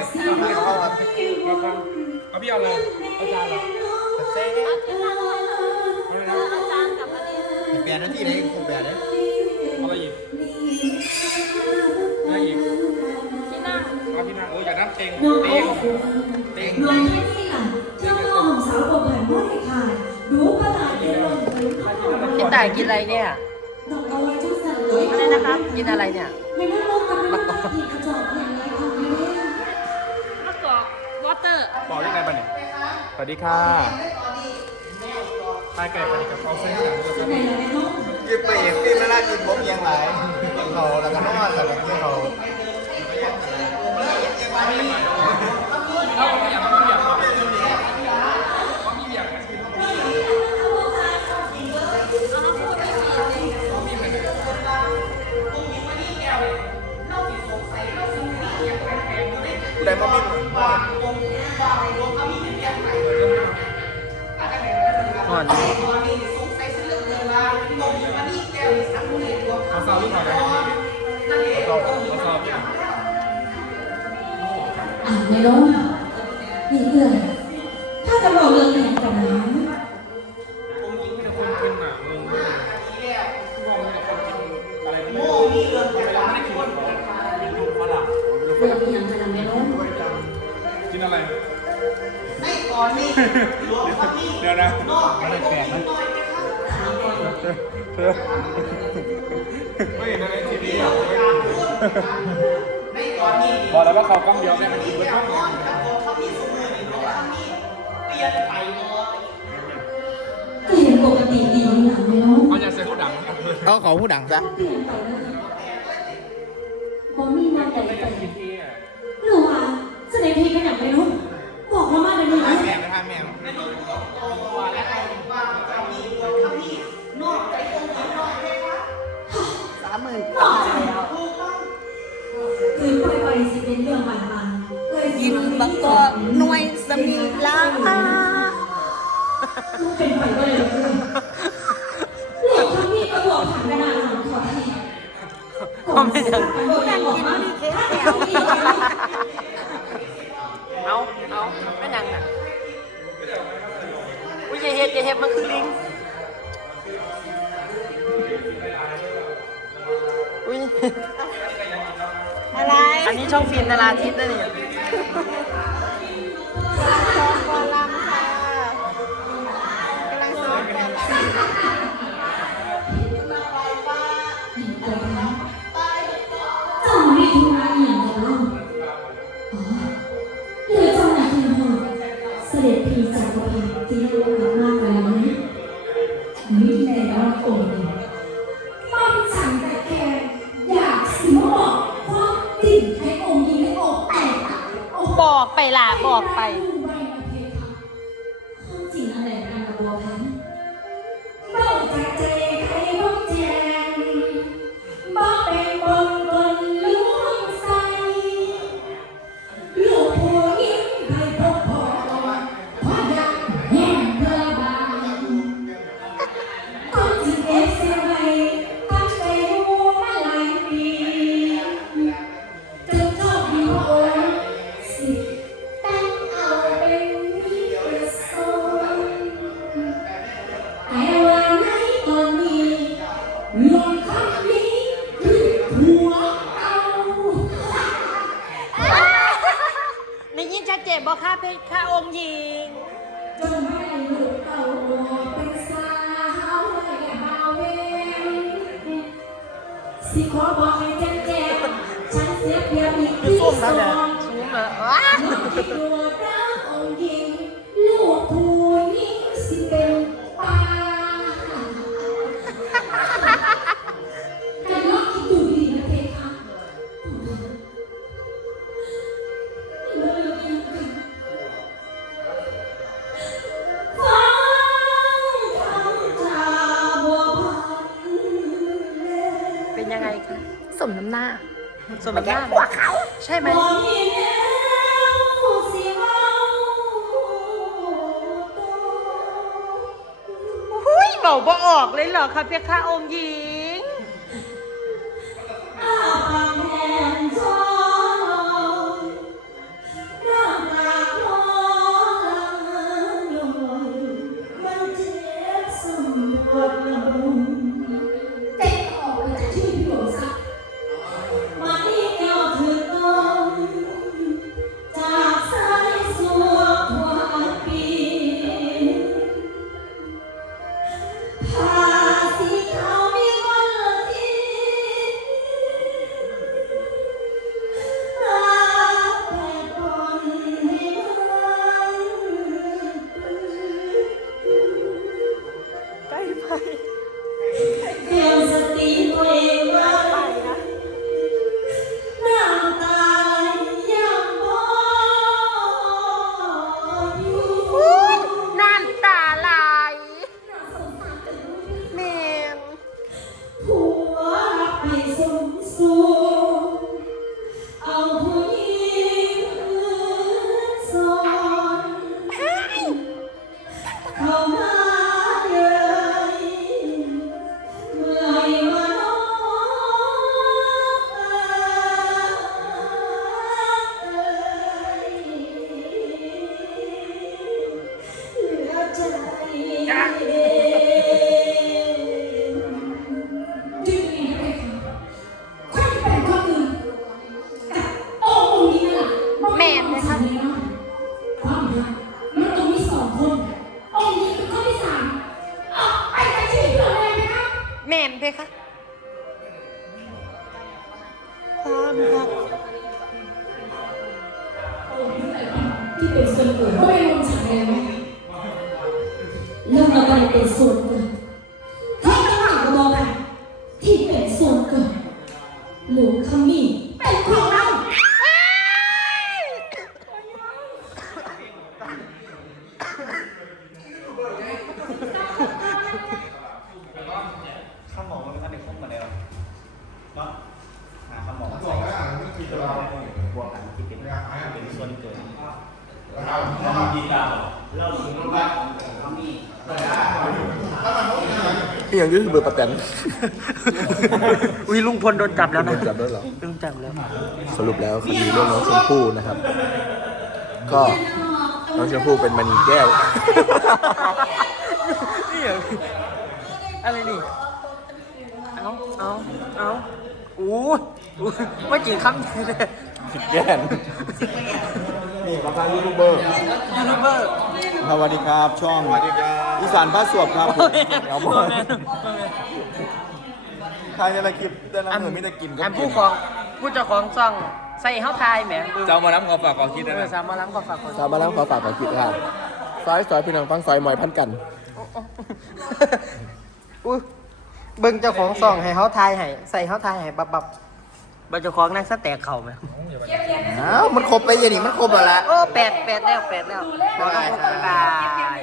เขาครับเอาพี่เอาเลยอาจารย์เหรอเซ่อาจารย์กับอันนี้แปดนาที่เลยครบแปดเลยเอาอะไรอีกอะไรอีกที่นั่งเอาที่นั่งโอ้ยอย่ากนั่งเต็งเต็งเต็งน้องที่นี่หล่ะเจ้าน้อของสาวกบผ่านมอดขาดรู้ภาษาเยอรมันรู้ภาษาพี่ต่ายกินอะไรเนี่ยอะไรนะครับกินอะไรเนี่ย ดีค่ะตายไก่ไปกับเขาเส้นกันจะไหนล่ะน้องกินไปเองกินไม่น่ากินผมยังไรเขาแล้วก็นอนแต่แบบที่เขาได้มามีก่อนเขาสอบลูกเขา ได้เขาสอบเขาสอบอ่านไม่ลงนี่เพื่อนถ้าจะบอกเรื่องแหนกันนะผมยิงไม่คนเป็นหนังงเลยมองไม่ได้คนเป็นอะไรไม่รู้ไม่ได้คิดว่าเป็นลูกฝรั่งเรื่องอย่างกันไม่ลงกินอะไร ไม่ก่อนนี่เดี๋ยวนะอะไรแปลกนะไม่เห็นอะไรทีวีอะบอกแล้วว่าเขากล้องเดียวเนี่ยมันกินไม่ต้องก็เห็นปกติดีหนังไม่ลงเอาอย่าเสียเขาดังเขาเขาผู้ดังซะเปลี่ยนไปแล้วผมมีมาแต่แต่กินที่อะหนูอะเสนอพีเป็นอย่างไรลู เป็นไปก็เลยเลยเรื่องทั้งนี้ก็บอกผ่านไปนานหลังขอทีก็ไม่ยังนั่งกินไม่ได้เค้กแก้เอาเอาไม่ยังน่ะอุ้ยเฮ็ดเฮ็ดมันคือลิงอุ้ยอะไร อันนี้ช่องฟิล์มนาราทิพย์นะเนี่ อกไป สิขอบอกให้แจ้งแจ้งฉันเสียเปรียบอีกที่สองซูมเลยว้าน้องที่ตั เป็นยังไงคะสมน้ำหน้า สมบัติกว่าเขาใช่ไหมบอกอีแล้วสิเว้าตัวหุ้ยเบาบ่ออกเลยเหรอคะเพียค่ะองค์หญิ เพคะตามครับที่เป็นส่วนอื่นก็ไม่รวมฉันเลยไหมเรื่องอะไรเป็นส่วน พี่ยังยืดเบอร์ประแตนอุ้ยลุงพลโดนจับแล้วนะโดนจับด้วยเหรอโดนจับแล้ว สรุปแล้วคดีเรื่องน้องชมพู่นะครับ ก็น้องชมพู่เป็นมณีแก้วนี่เหรออะไรนี่ เอาเอาเอาอู้อู้ไม่กี่คำเลยสิบแย่ นนี่มาฟังยูทูบเบอร์ยูทูบเบอร์สวัสดีครับช่องอีสานพระสวบครับผมเอาบอลใครในละคลิปแต่ละมือไม่ได้กินก็อันกิผู้นของผู้เจ้าของซ่องใส่เฮาทายแหมเจ้ามาล้ำขอฝากขอคิดเอนะอนะสามมาล้ำก็ฝากคนสาวมาแล้วขอฝากขอคิดค่ะซอยซอยพี่น้องฟังซอยหมอยพันกัน อุ้ยเบิ่งเจ้าของซ่องให้เฮาทายให้ใส่เฮาทายให้บับบับเบิ่งเจ้าของนั่งสแต็กเข่าไหมอ้าวมันครบไปยังนี่มันครบแล้วละ โอ้แปดแปดแล้วแปดแล้วบ๊ายบาย